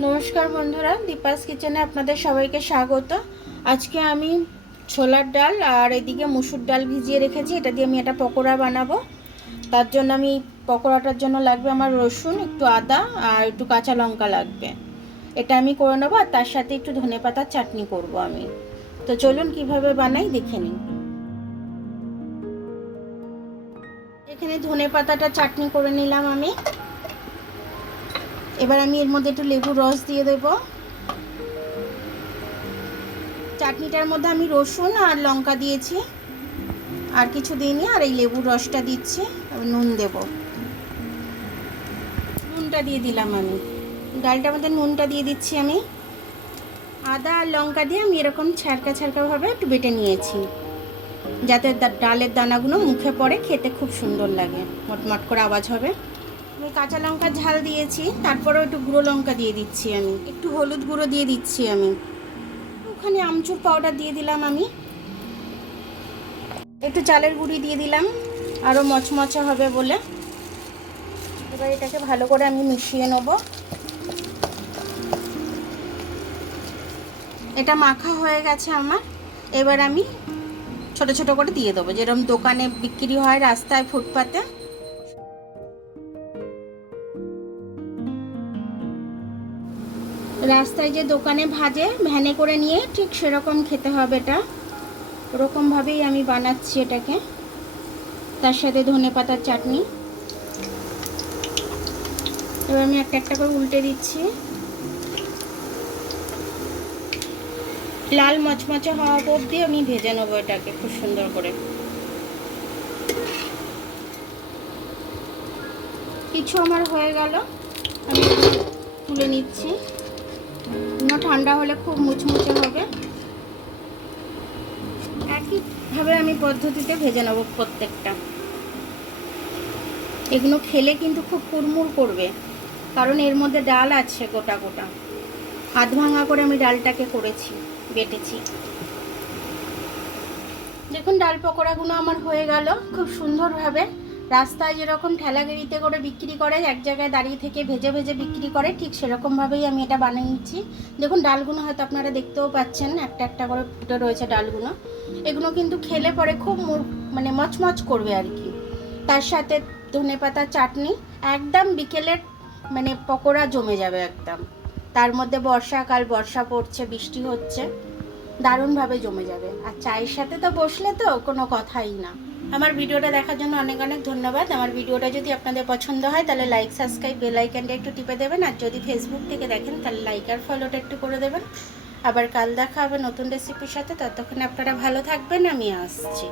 নমস্কার বন্ধুরা, দীপাস কিচেনে আপনাদের সবাইকে স্বাগত। আজকে আমি ছোলার ডাল আর এদিকে মুসুর ডাল ভিজিয়ে রেখেছি, এটা দিয়ে আমি একটা পকোড়া বানাবো। তার জন্য আমি পকোড়াটার জন্য লাগবে আমার রসুন, একটু আদা আর একটু কাঁচা লঙ্কা লাগবে। এটা আমি করে নেবো, আর তার সাথে একটু ধনেপাতার চাটনি করব আমি। তো চলুন কিভাবে বানাই দেখে নিন। এখানে ধনেপাতাটা চাটনি করে নিলাম আমি। এবার আমি এর মধ্যে একটু লেবুর রস দিয়ে দেবো। চাটনিটার মধ্যে আমি রসুন আর লঙ্কা দিয়েছি, আর কিছু দিইনি। আর এই লেবুর রসটা দিচ্ছি, নুন দেব। নুনটা দিয়ে দিলাম আমি, ডালটার মধ্যে নুনটা দিয়ে দিচ্ছি আমি। আদা আর লঙ্কা দিয়ে আমি এরকম ছাড়কা ছাড়কাভাবে একটু বেটে নিয়েছি, যাতে ডালের দানাগুলো মুখে পড়ে, খেতে খুব সুন্দর লাগে, মটমট করে আওয়াজ হবে। আমি কাঁচা লঙ্কার ঝাল দিয়েছি, তারপরেও একটু গুঁড়ো লঙ্কা দিয়ে দিচ্ছি আমি, একটু হলুদ গুঁড়ো দিয়ে দিচ্ছি আমি, ওখানে আমচুর পাউডার দিয়ে দিলাম আমি, একটু চালের গুঁড়ি দিয়ে দিলাম আরও মচমচে হবে বলে। এবার এটাকে ভালো করে আমি মিশিয়ে নেব। এটা মাখা হয়ে গেছে আমার। এবার আমি ছোট ছোট করে দিয়ে দেবো, যেরকম দোকানে বিক্রি হয় রাস্তায় ফুটপাতে। রাস্তায় যে দোকানে ভাজে ভ্যানে করে নিয়ে, ঠিক সেরকম খেতে হবে এটা। ওরকমভাবেই আমি বানাচ্ছি এটাকে, তার সাথে ধনেপাতার চাটনি। এবার আমি একটা একটা করে উল্টে দিচ্ছি। লাল মচমচে হওয়া অবধি আমি ভেজে নেবো এটাকে খুব সুন্দর করে। কিছু আমার হয়ে গেল, আমি তুলে নিচ্ছি। ঠান্ডা হলে খুব মুচমুচে হবে। একইভাবে আমি পদ্ধতিতে ভেজে নেবো প্রত্যেকটা। এগুলো খেলে কিন্তু খুব কুড়মুড় করবে, কারণ এর মধ্যে ডাল আছে গোটা গোটা। হাত ভাঙা করে আমি ডালটাকে করেছি, বেটেছি। দেখুন ডাল পকোড়াগুলো আমার হয়ে গেল খুব সুন্দরভাবে। রাস্তায় যেরকম ঠেলাগাড়িতে করে বিক্রি করে, এক জায়গায় দাঁড়িয়ে থেকে ভেজে ভেজে বিক্রি করে, ঠিক সেরকমভাবেই আমি এটা বানিয়ে নিচ্ছি। দেখুন ডালগুলো হয়তো আপনারা দেখতেও পাচ্ছেন, একটা একটা করে ফুটে রয়েছে ডালগুলো। এগুলো কিন্তু খেলে পরে খুব মানে মচমচ করবে আর কি। তার সাথে ধনেপাতা চাটনি, একদম বিকেলের মানে পকোড়া জমে যাবে একদম। তার মধ্যে বর্ষাকাল, বর্ষা পড়ছে, বৃষ্টি হচ্ছে, দারুণভাবে জমে যাবে। আর চায়ের সাথে তো বসলে তো কোনো কথাই না। আমার ভিডিওটা দেখার জন্য অনেক অনেক ধন্যবাদ। আমার ভিডিওটা যদি আপনাদের পছন্দ হয় তাহলে লাইক, সাবস্ক্রাইব, বেল আইকনটা একটু টিপে দেবেন। আর যদি ফেসবুক থেকে দেখেন তাহলে লাইক আর ফলোটা একটু করে দেবেন। আবার কাল দেখা হবে নতুন রেসিপির সাথে। ততক্ষণে আপনারা ভালো থাকবেন, আমি আসছি।